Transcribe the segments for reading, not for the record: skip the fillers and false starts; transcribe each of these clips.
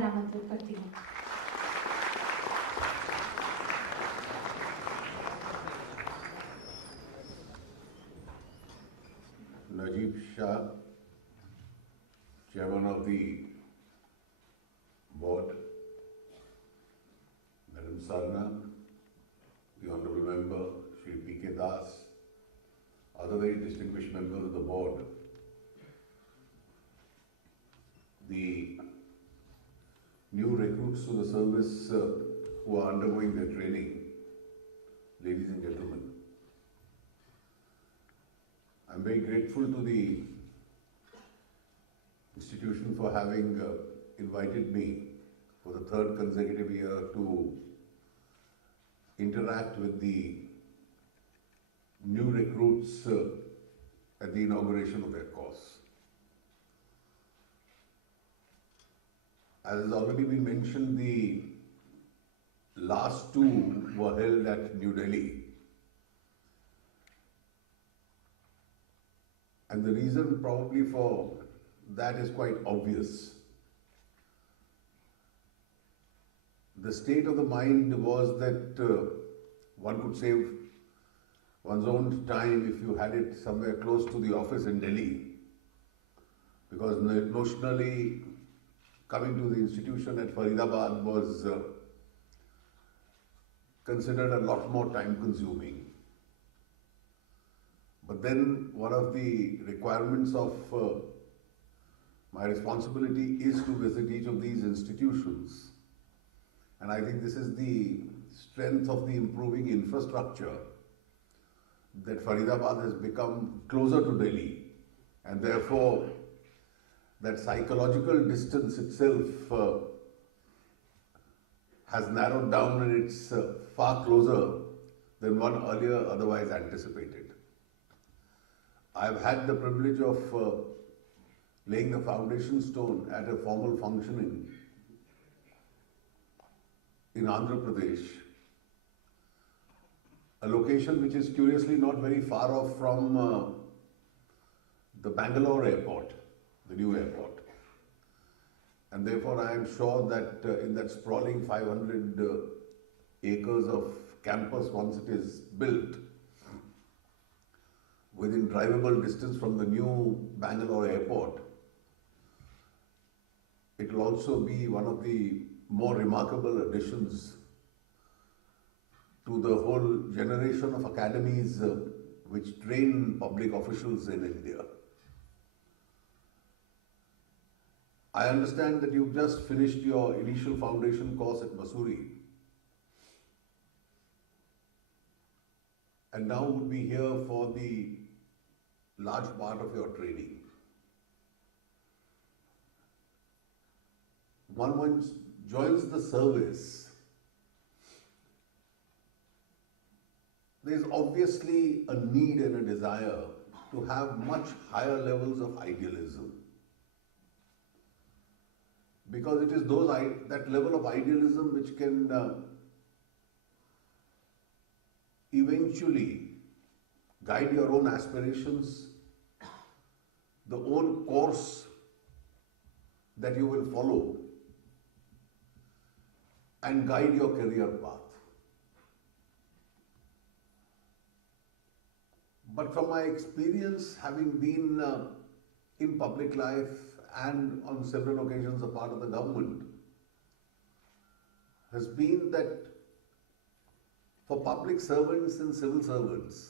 मरामत करती हूँ। Shah, Chairman of the Board, Madam Sarna, the Honorable Member, Shri P.K. Das, other very distinguished members of the Board, the new recruits to the service who are undergoing their training, ladies and gentlemen, I'm very grateful to the institution for having invited me for the third consecutive year to interact with the new recruits at the inauguration of their course. As has already been mentioned, the last two were held at New Delhi. And the reason probably for that is quite obvious. The state of the mind was that one could save one's own time if you had it somewhere close to the office in Delhi, because notionally coming to the institution at Faridabad was considered a lot more time consuming. But then one of the requirements of my responsibility is to visit each of these institutions. And I think this is the strength of the improving infrastructure, that Faridabad has become closer to Delhi, and therefore that psychological distance itself has narrowed down, and it's far closer than one earlier otherwise anticipated. I've had the privilege of laying the foundation stone at a formal functioning in Andhra Pradesh, a location which is curiously not very far off from the Bangalore airport, the new airport. And therefore I am sure that in that sprawling 500 acres of campus, once it is built, within drivable distance from the new Bangalore airport, it will also be one of the more remarkable additions to the whole generation of academies which train public officials in India. I understand that you've just finished your initial foundation course at Mussoorie, and now would be here for the large part of your training. Once joins the service, there is obviously a need and a desire to have much higher levels of idealism, because it is that level of idealism which can eventually guide your own aspirations, the own course that you will follow, and guide your career path. But from my experience, having been in public life and on several occasions a part of the government, has been that for public servants and civil servants,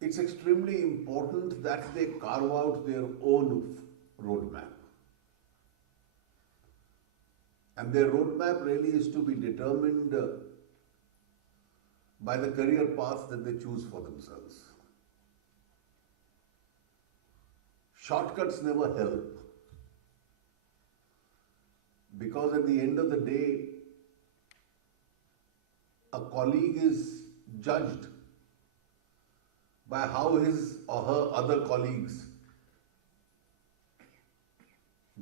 it's extremely important that they carve out their own roadmap. And their roadmap really is to be determined by the career path that they choose for themselves. Shortcuts never help, because at the end of the day, a colleague is judged by how his or her other colleagues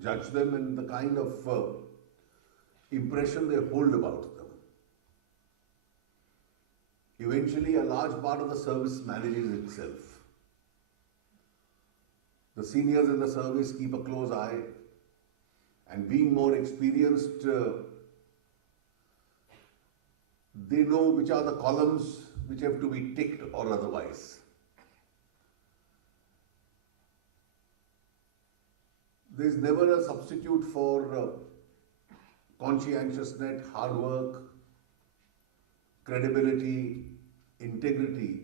judge them and the kind of impression they hold about them. Eventually, a large part of the service manages itself. The seniors in the service keep a close eye, and being more experienced, they know which are the columns which have to be ticked or otherwise. There is never a substitute for conscientiousness, hard work, credibility, integrity.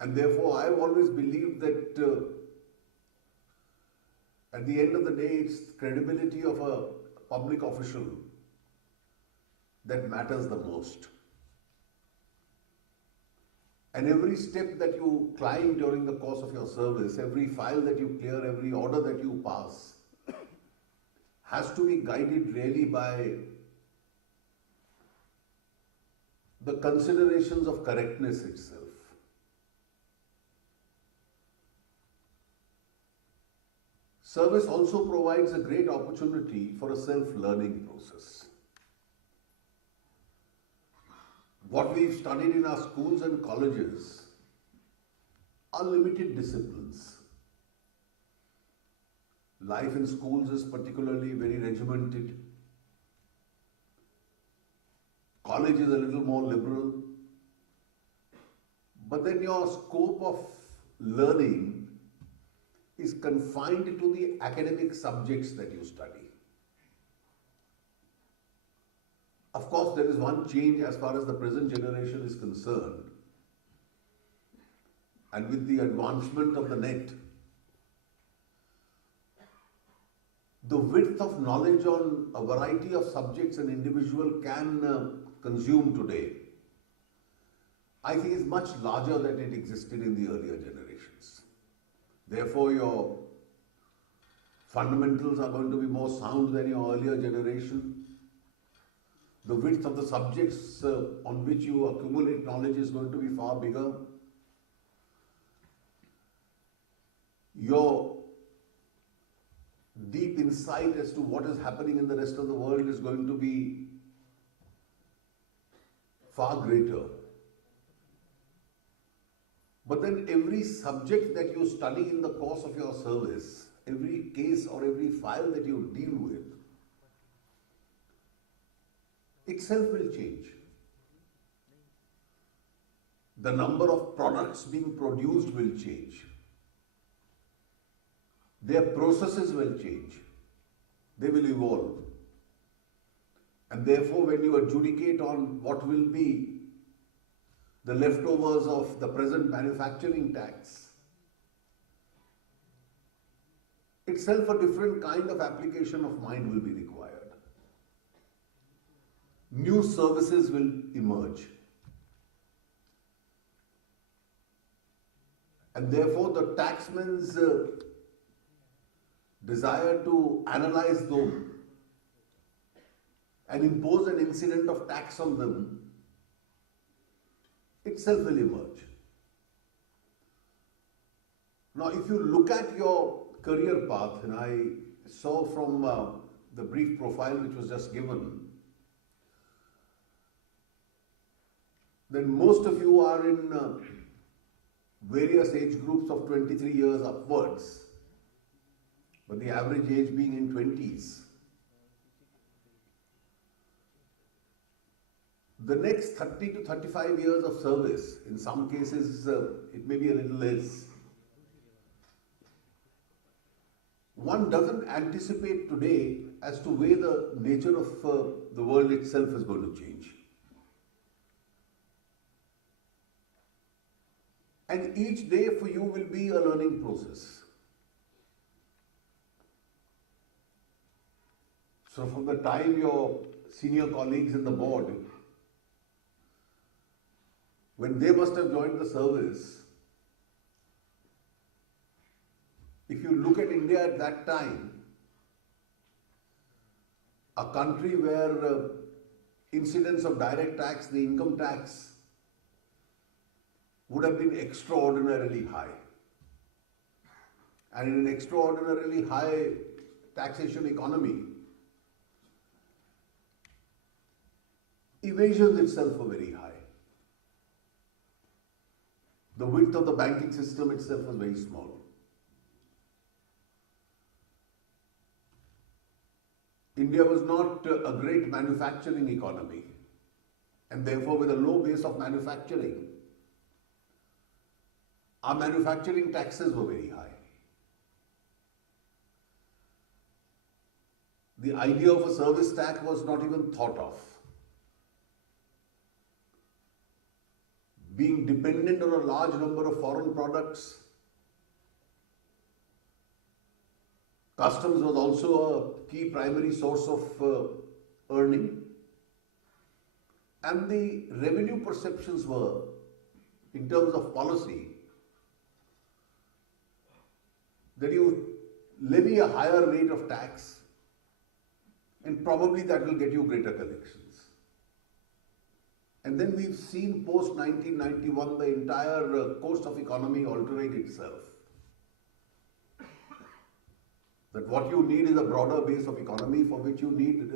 And therefore, I've always believed that at the end of the day, it's credibility of a public official that matters the most. And every step that you climb during the course of your service, every file that you clear, every order that you pass, has to be guided really by the considerations of correctness itself. Service also provides a great opportunity for a self-learning process. What we've studied in our schools and colleges are limited disciplines. Life in schools is particularly very regimented. College is a little more liberal. But then your scope of learning is confined to the academic subjects that you study. Of course, there is one change as far as the present generation is concerned. And with the advancement of the net, the width of knowledge on a variety of subjects an individual can consume today, I think is much larger than it existed in the earlier generations. Therefore, your fundamentals are going to be more sound than your earlier generation. The width of the subjects on which you accumulate knowledge is going to be far bigger. Your deep insight as to what is happening in the rest of the world is going to be far greater. But then every subject that you study in the course of your service, every case or every file that you deal with, itself will change. The number of products being produced will change. Their processes will change. They will evolve. And therefore, when you adjudicate on what will be the leftovers of the present manufacturing tax, itself a different kind of application of mind will be required. New services will emerge. And therefore, the taxman's desire to analyze them and impose an incident of tax on them itself will emerge. Now, if you look at your career path, and I saw from the brief profile which was just given, then most of you are in various age groups of 23 years upwards, but the average age being in 20s. The next 30 to 35 years of service, in some cases it may be a little less. One doesn't anticipate today as to where the nature of the world itself is going to change. And each day for you will be a learning process. So from the time your senior colleagues in the board, when they must have joined the service, if you look at India at that time, a country where incidence of direct tax, the income tax, would have been extraordinarily high. And in an extraordinarily high taxation economy, evasions itself were very high. The width of the banking system itself was very small. India was not a great manufacturing economy, and therefore with a low base of manufacturing, our manufacturing taxes were very high. The idea of a service tax was not even thought of. Being dependent on a large number of foreign products, customs was also a key primary source of earning. And the revenue perceptions were, in terms of policy, that you levy a higher rate of tax and probably that will get you greater collections. And then we've seen post 1991 the entire course of economy altering itself. That what you need is a broader base of economy for which you need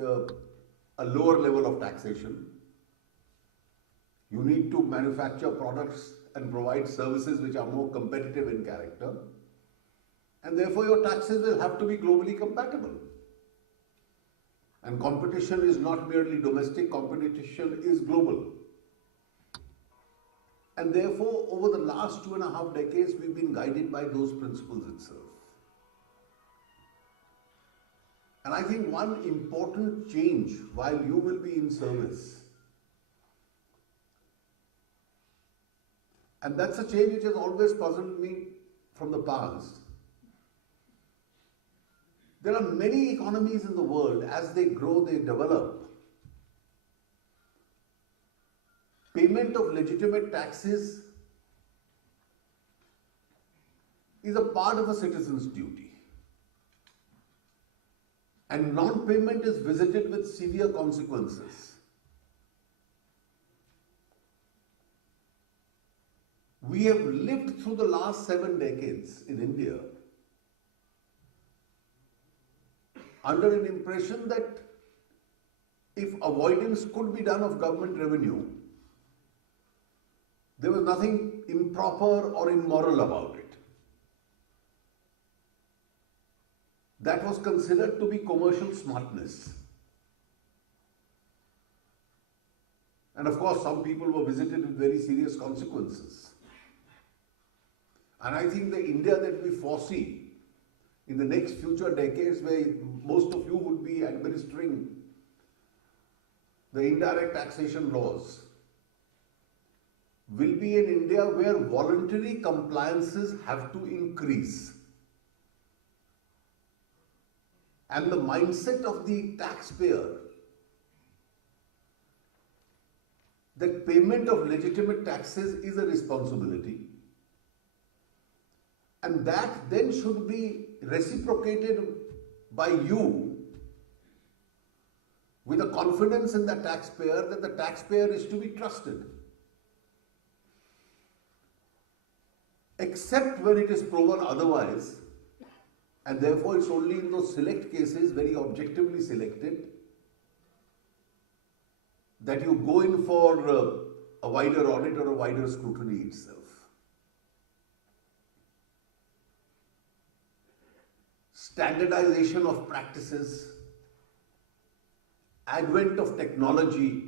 a lower level of taxation. You need to manufacture products and provide services which are more competitive in character. And therefore your taxes will have to be globally compatible. And competition is not merely domestic, competition is global. And therefore, over the last 2.5 decades, we've been guided by those principles itself. And I think one important change while you will be in service, and that's a change which has always puzzled me from the past. There are many economies in the world, as they grow, they develop. Payment of legitimate taxes is a part of a citizen's duty. And non-payment is visited with severe consequences. We have lived through the last 7 decades in India under an impression that if avoidance could be done of government revenue, there was nothing improper or immoral about it. That was considered to be commercial smartness. And of course, some people were visited with very serious consequences. And I think the India that we foresee in the next future decades, where most of you would be administering the indirect taxation laws, will be an India where voluntary compliances have to increase. And the mindset of the taxpayer that payment of legitimate taxes is a responsibility, and that then should be reciprocated by you with a confidence in the taxpayer that the taxpayer is to be trusted. Except when it is proven otherwise, and therefore it's only in those select cases, very objectively selected, that you go in for a wider audit or a wider scrutiny itself. Standardization of practices, advent of technology,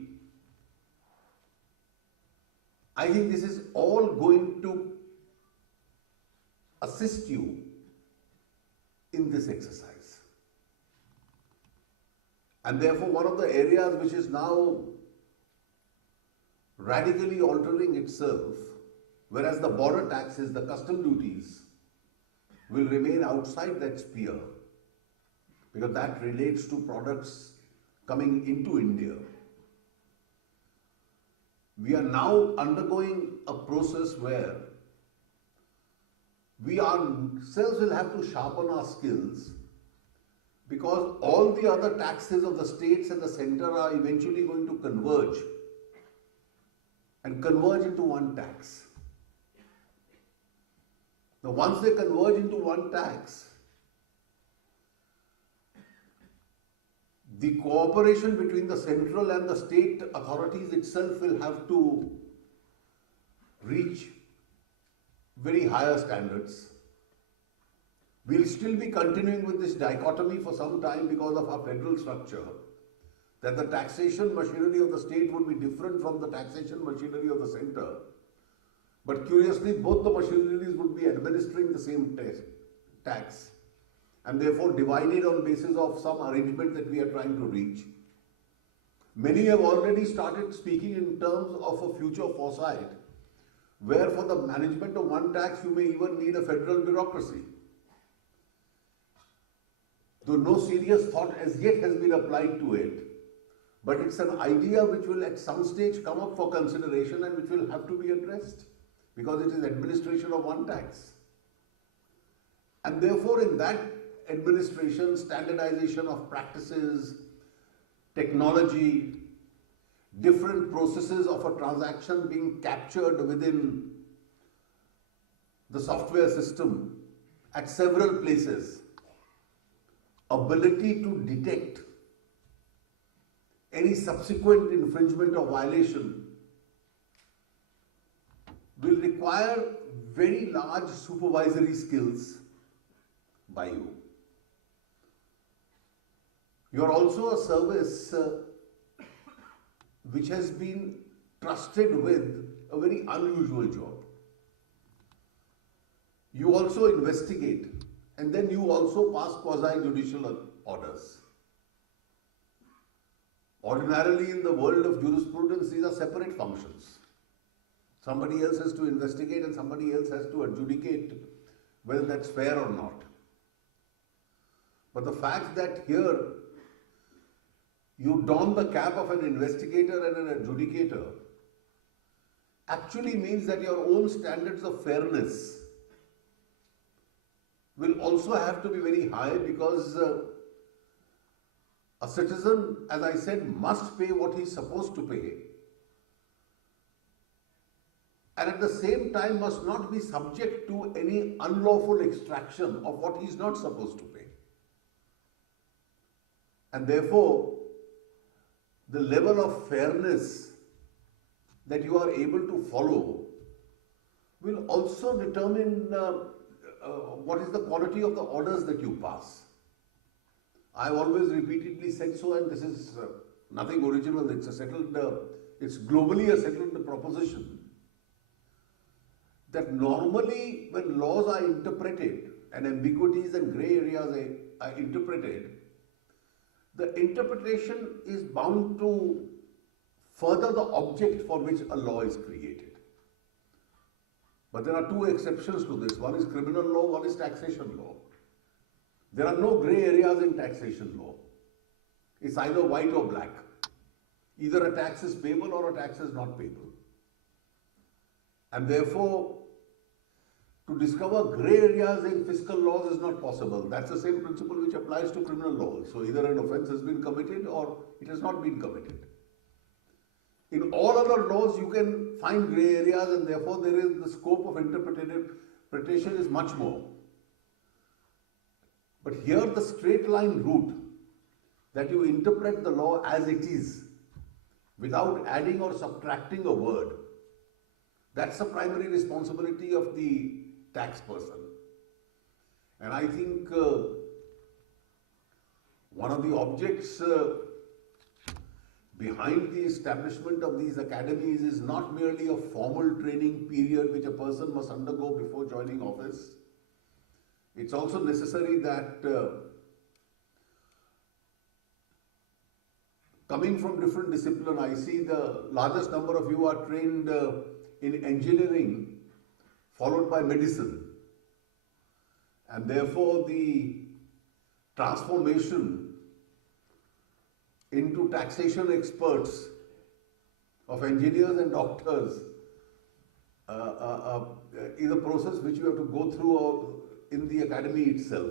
I think this is all going to assist you in this exercise. And therefore, one of the areas which is now radically altering itself, whereas the border taxes, the custom duties, will remain outside that sphere, because that relates to products coming into India. We are now undergoing a process where we ourselves will have to sharpen our skills, because all the other taxes of the states and the center are eventually going to converge and converge into one tax. Now, once they converge into one tax, the cooperation between the central and the state authorities itself will have to reach very higher standards. We'll still be continuing with this dichotomy for some time because of our federal structure, that the taxation machinery of the state would be different from the taxation machinery of the center. But curiously, both the machineries would be administering the same tax, and therefore divided on basis of some arrangement that we are trying to reach. Many have already started speaking in terms of a future foresight, where for the management of one tax you may even need a federal bureaucracy. Though no serious thought as yet has been applied to it, but it's an idea which will at some stage come up for consideration and which will have to be addressed, because it is administration of one tax. And therefore, in that administration, standardization of practices, technology, different processes of a transaction being captured within the software system at several places, ability to detect any subsequent infringement or violation will require very large supervisory skills by you. You are also a service which has been trusted with a very unusual job. You also investigate, and then you also pass quasi-judicial orders. Ordinarily, in the world of jurisprudence, these are separate functions. Somebody else has to investigate and somebody else has to adjudicate whether that's fair or not. But the fact that here you don the cap of an investigator and an adjudicator actually means that your own standards of fairness will also have to be very high, because a citizen, as I said, must pay what he's supposed to pay, and at the same time must not be subject to any unlawful extraction of what he's not supposed to pay. And therefore, the level of fairness that you are able to follow will also determine what is the quality of the orders that you pass. I've always repeatedly said so, and this is nothing original. It's a settled, it's globally a settled proposition that normally when laws are interpreted and ambiguities and grey areas are interpreted, the interpretation is bound to further the object for which a law is created. But there are two exceptions to this. One is criminal law, one is taxation law. There are no grey areas in taxation law. It's either white or black. Either a tax is payable or a tax is not payable. And therefore, to discover grey areas in fiscal laws is not possible. That's the same principle which applies to criminal law. So either an offence has been committed or it has not been committed. In all other laws, you can find grey areas, and therefore there is the scope of interpretation is much more. But here the straight line route that you interpret the law as it is without adding or subtracting a word, that's the primary responsibility of the tax person. And I think one of the objects behind the establishment of these academies is not merely a formal training period which a person must undergo before joining office. It's also necessary that coming from different disciplines, I see the largest number of you are trained in engineering, followed by medicine. And therefore the transformation into taxation experts of engineers and doctors is a process which you have to go through in the academy itself.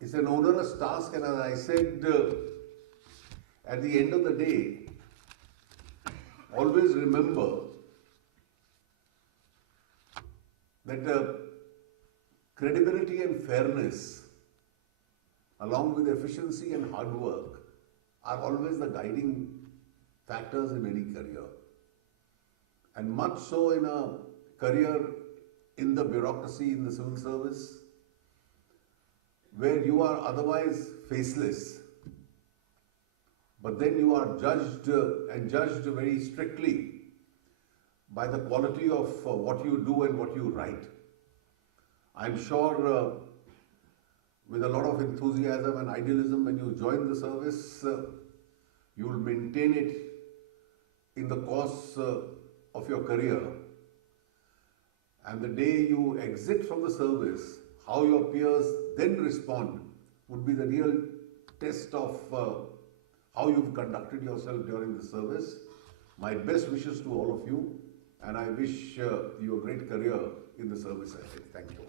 It's an onerous task, and as I said, at the end of the day, always remember that credibility and fairness, along with efficiency and hard work, are always the guiding factors in any career. and much so in a career in the bureaucracy, in the civil service, where you are otherwise faceless, but then you are judged and judged very strictly by the quality of what you do and what you write. I'm sure with a lot of enthusiasm and idealism, when you join the service, you will maintain it in the course of your career. And the day you exit from the service, how your peers then respond would be the real test of how you've conducted yourself during the service. My best wishes to all of you, and I wish you a great career in the service ahead. Thank you.